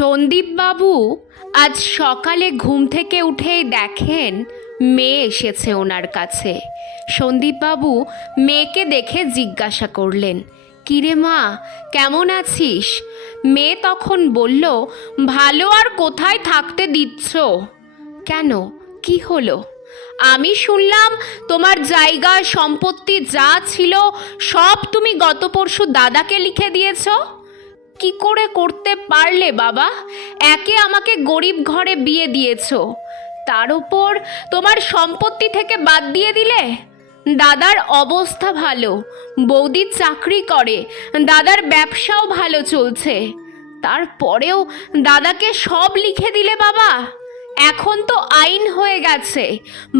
সন্দীপবাবু আজ সকালে ঘুম থেকে উঠেই দেখেন মেয়ে এসেছে ওনার কাছে সন্দীপবাবু মেয়েকে দেখে জিজ্ঞাসা করলেন কিরে মা কেমন আছিস মেয়ে তখন বলল ভালো আর কোথায় থাকতে দিচ্ছ কেন কি হলো আমি শুনলাম তোমার জায়গা সম্পত্তি যা ছিল সব তুমি গত পরশু দাদাকে লিখে দিয়েছো কি করে করতে পারলে বাবা একে আমাকে গরিব ঘরে বিয়ে দিয়েছ তার উপর তোমার সম্পত্তি থেকে বাদ দিয়ে দিলে দাদার অবস্থা ভালো বৌদি চাকরি করে দাদার ব্যবসাও ভালো চলছে তারপরেও দাদাকে সব লিখে দিলে বাবা এখন তো আইন হয়ে গেছে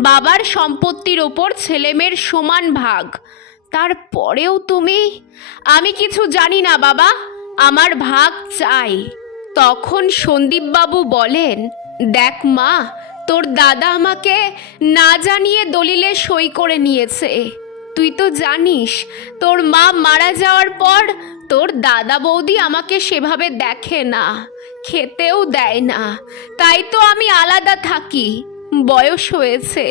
বাবার সম্পত্তির ওপর ছেলেমেয়ের সমান ভাগ তারপরেও তুমি আমি কিছু জানি না বাবা আমার ভাগ চাই তখন সন্দীপবাবু বলেন দেখ মা তোর দাদা আমাকে না জানিয়ে দলিলে সই করে নিয়েছে তুই তো জানিস তোর মা মারা যাওয়ার পর তোর দাদা বৌদি আমাকে সেভাবে দেখে না খেতেও দেয় না তাই তো আমি আলাদা থাকি বয়স হয়েছে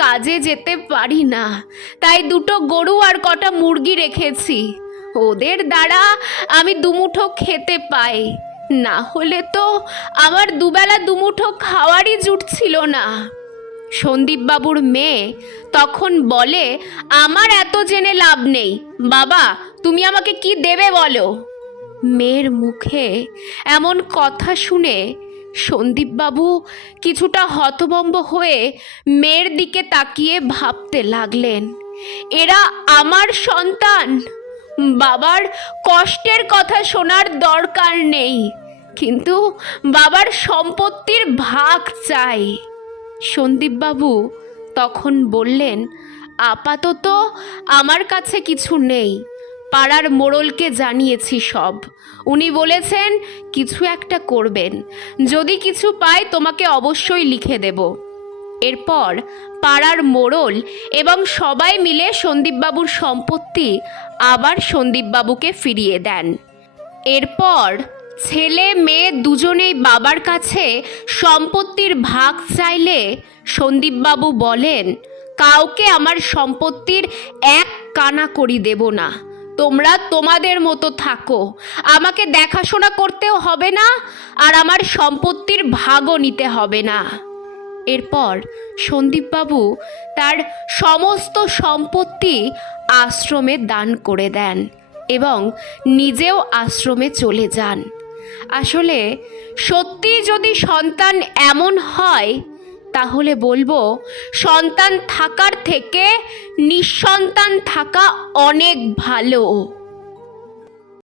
কাজে যেতে পারি না তাই দুটো গরু আর কটা মুরগি রেখেছি ওদের দ্বারা আমি দুমুঠো খেতে পাই না হলে তো আমার দুবেলা দুমুঠো খাওয়ারই জুটছিল না সন্দীপবাবুর মেয়ে তখন বলে আমার এত জেনে লাভ নেই বাবা তুমি আমাকে কি দেবে বলো মেয়ের মুখে এমন কথা শুনে সন্দীপবাবু কিছুটা হতভম্ব হয়ে মেয়ের দিকে তাকিয়ে ভাবতে লাগলেন এরা আমার সন্তান বাবার কষ্টের কথা শোনার দরকার নেই কিন্তু বাবার সম্পত্তির ভাগ চাই সন্দীপবাবু তখন বললেন আপাতত আমার কাছে কিছু নেই পাড়ার মোড়লকে জানিয়েছি সব উনি বলেছেন কিছু একটা করবেন যদি কিছু পাই তোমাকে অবশ্যই লিখে দেবো এরপর পাড়ার মোড়ল এবং সবাই মিলে সন্দীপবাবুর সম্পত্তি আবার সন্দীপবাবুকে ফিরিয়ে দেন এরপর ছেলে মেয়ে দুজনেই বাবার কাছে সম্পত্তির ভাগ চাইলে সন্দীপবাবু বলেন কাউকে আমার সম্পত্তির এক কানা করি দেব না তোমরা তোমাদের মতো থাকো আমাকে দেখাশোনা করতেও হবে না আর আমার সম্পত্তির ভাগও নিতে হবে না এরপর সন্দীপবাবু তার সমস্ত সম্পত্তি আশ্রমে দান করে দেন এবং নিজেও আশ্রমে চলে যান আসলে সত্যি যদি সন্তান এমন হয় তাহলে বলবো সন্তান থাকার থেকে নিঃসন্তান থাকা অনেক ভালো